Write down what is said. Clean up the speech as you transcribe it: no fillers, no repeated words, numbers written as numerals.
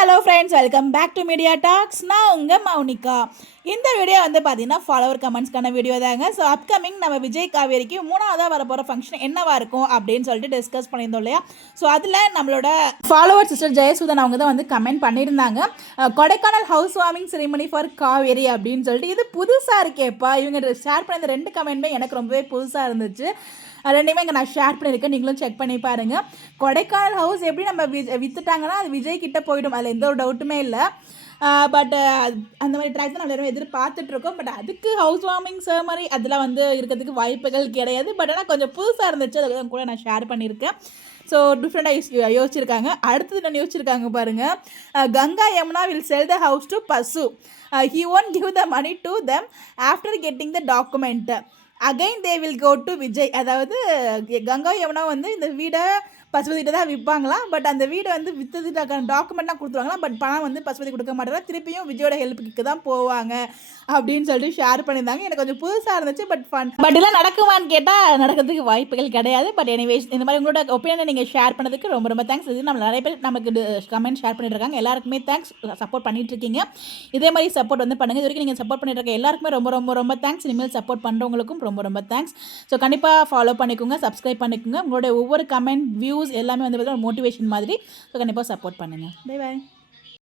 Hello friends, welcome back to Media Talks. நான் உங்கள் மௌனிகா. இந்த வீடியோ வந்து பார்த்தீங்கன்னா ஃபாலோவர் கமெண்ட்ஸ்க்கான வீடியோ தாங்க. ஸோ அப்கமிங் நம்ம விஜய் காவேரிக்கு 3ஆவதாக வரப்போகிற ஃபங்க்ஷன் என்னவா இருக்கும் அப்படின்னு சொல்லிட்டு டிஸ்கஸ் பண்ணியிருந்தோம் இல்லையா. ஸோ அதில் நம்மளோட ஃபாலோவர் சிஸ்டர் ஜெயசூதன் அவங்க தான் வந்து கமெண்ட் பண்ணியிருந்தாங்க, Kodaikanal house warming ceremony for Kaveri அப்படின்னு சொல்லிட்டு. இது புதுசாக இருக்கேப்பா. இவங்க ஷேர் பண்ண இந்த 2 கமெண்ட்டுமே எனக்கு ரொம்பவே புதுசாக இருந்துச்சு. ரெண்டுமே இங்கே நான் ஷேர் பண்ணியிருக்கேன், நீங்களும் செக் பண்ணி பாருங்கள். கொடைக்கானல் ஹவுஸ் எப்படி நம்ம விற்றுட்டாங்கன்னா அது விஜய் கிட்டே போயிடும், அதில் எந்த ஒரு டவுட்டுமே இல்லை. பட் அந்த மாதிரி ட்ராக் தான் நம்ம எல்லாரும் எதிர்பார்த்துட்ருக்கோம். பட் அதுக்கு ஹவுஸ் வார்மிங் செரிமனி அதெல்லாம் வந்து இருக்கிறதுக்கு வாய்ப்புகள் கிடையாது. பட் ஆனால் கொஞ்சம் புதுசாக இருந்துச்சு, அதை கூட நான் ஷேர் பண்ணியிருக்கேன். ஸோ டிஃப்ரெண்ட்டாக யோசிச்சிருக்காங்க. அடுத்தது என்ன யோசிச்சிருக்காங்க பாருங்கள். Ganga Yamuna will sell the house to Basu. He won't give the money to them after getting the document. Again they will go to Vijay. அதாவது கங்கா யமுனா வந்து இந்த வீடை பசுபதிகிட்ட தான் விற்பாங்களாம். பட் அந்த வீடை வந்து விற்றதுக்கான டாக்குமெண்ட்லாம் கொடுத்துருவாங்களாம். பட் பணம் வந்து பசுபதி கொடுக்க மாட்டாங்க, திருப்பியும் விஜயோட ஹெல்ப்புக்கு தான் போவாங்க அப்படின்னு சொல்லிட்டு ஷேர் பண்ணியிருந்தாங்க. எனக்கு கொஞ்சம் புதுசாக இருந்துச்சு, பட் ஃபன். பட் இதெல்லாம் நடக்குமான்னு கேட்டால் நடக்கிறதுக்கு வாய்ப்புகள் கிடையாது. பட் எனிவேஸ், இந்த மாதிரி உங்களோட ஒப்பீனியனை நீங்கள் ஷேர் பண்ணதுக்கு ரொம்ப ரொம்ப தேங்க்ஸ். இது நம்ம நிறைய பேர் நமக்கு கமெண்ட் ஷேர் பண்ணிட்டு இருக்காங்க. எல்லாருக்குமே தேங்க்ஸ், சப்போர்ட் பண்ணிட்டு இருக்கீங்க. இதே மாதிரி சப்போர்ட் வந்து பண்ணுங்கள். இது வரைக்கும் நீங்கள் சப்போர்ட் பண்ணிட்டு இருக்க எல்லாருக்குமே ரொம்ப ரொம்ப ரொம்ப தேங்க்ஸ். இனிமேல் சப்போர்ட் பண்ணுறவங்களுக்கும் ரொம்ப ரொம்ப தேங்க்ஸ். ஸோ கண்டிப்பாக ஃபாலோ பண்ணிக்கோங்க, சப்ஸ்கிரைப் பண்ணிக்கோங்க. உங்களோட ஒவ்வொரு கமெண்ட், வியூஸ் எல்லாமே வந்து மோட்டிவேஷன் மாதிரி. ஸோ கண்டிப்பாக சப்போர்ட் பண்ணுங்கள். Bye bye.